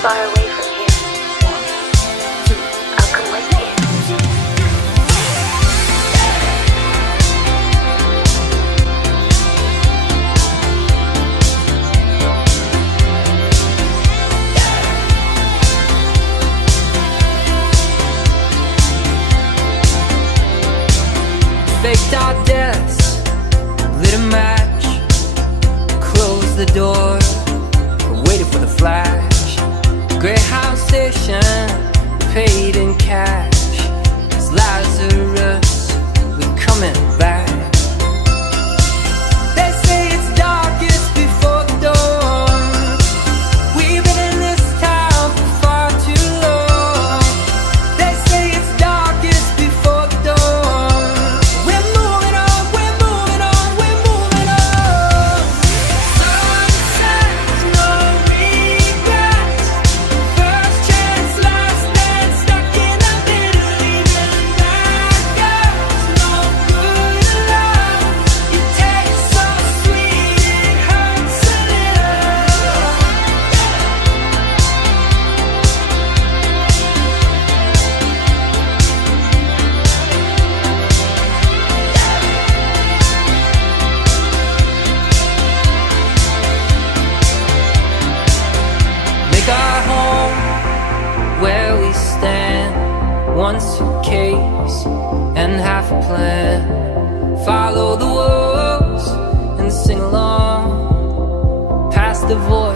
far away from here. I'll come with you. Faked our deaths, lit a match, closed the door, waited for the flash. Greyhound station, paid in cash. It's Lazarus, we're coming back. They say it's darkest before the dawn. We've been in this town for far too long. They say it's darkest before the dawn. We're moving on, we're moving on, we're moving on. Sunset, no regrets. First chance, last dance, stuck in the middle. Even that girl's no good love. You taste so sweet, it hurts a little. Make our home where we stand. One suitcase and half a plan. Follow the wolves and sing along. Past the voice